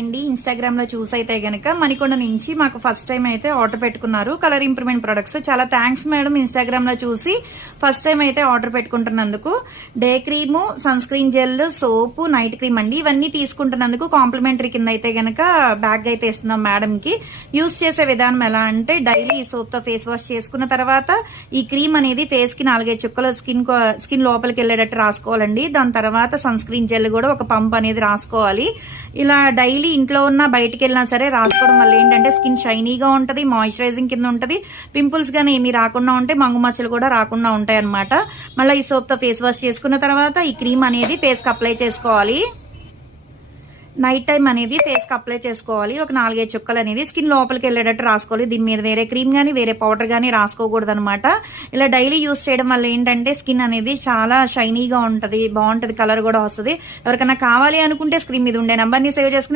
అండి ఇన్స్టాగ్రామ్ లో చూసైతే గనక మణికొండ నుంచి మాకు ఫస్ట్ టైం అయితే ఆర్డర్ పెట్టుకున్నారు కలర్ ఇంప్రూవ్మెంట్ ప్రొడక్ట్స్. చాలా థ్యాంక్స్ మేడం, ఇన్స్టాగ్రామ్ లో చూసి ఫస్ట్ టైం అయితే ఆర్డర్ పెట్టుకుంటున్నందుకు. Day cream, sun screen gel, soap, night cream అండి, ఇవన్నీ తీసుకుంటున్నందుకు కాంప్లిమెంటరీ కింద అయితే గనక బ్యాగ్ అయితే ఇస్తున్నాం మేడం కి. యూస్ చేసే విధానం ఎలా అంటే, డైలీ ఈ సోప్ తో ఫేస్ వాష్ చేసుకున్న తర్వాత ఈ క్రీమ్ అనేది ఫేస్ కి 4-5 చుక్కలు స్కిన్ లోపలికి వెళ్ళేటట్టు రాసుకోవాలండి. దాని తర్వాత సన్ స్క్రీన్ జెల్ కూడా ఒక పంప్ అనేది రాసుకోవాలి. ఇలా డైలీ ఇంట్లో ఉన్న బయటికి వెళ్ళినా సరే రాసుకోవడం వల్ల ఏంటంటే స్కిన్ షైనీగా ఉంటుంది, మాయిశ్చరైజింగ్ కింద ఉంటుంది. పింపుల్స్ గానీ ఏమీ రాకుండా ఉంటే మంగు మచ్చలు కూడా రాకుండా ఉంటాయి అనమాట. మళ్ళీ ఈ సోప్ తో ఫేస్ వాష్ చేసుకున్న తర్వాత ఈ క్రీమ్ అనేది ఫేస్ కి అప్లై చేసుకోవాలి. నైట్ టైం అనేది ఫేస్ కి అప్లై చేసుకోవాలి. ఒక 4-5 చుక్కలు అనేది స్కిన్ లోపలికి వెళ్ళేటట్టు రాసుకోవాలి. దీని మీద వేరే క్రీమ్ కానీ వేరే పౌడర్ కానీ రాసుకోకూడదు అనమాట. ఇలా డైలీ యూస్ చేయడం వల్ల ఏంటంటే స్కిన్ అనేది చాలా షైనీగా ఉంటుంది, బాగుంటుంది, కలర్ కూడా వస్తుంది. ఎవరికైనా కావాలి అనుకుంటే స్క్రీన్ మీద ఉండే నెంబర్ని సేవ్ చేసుకుని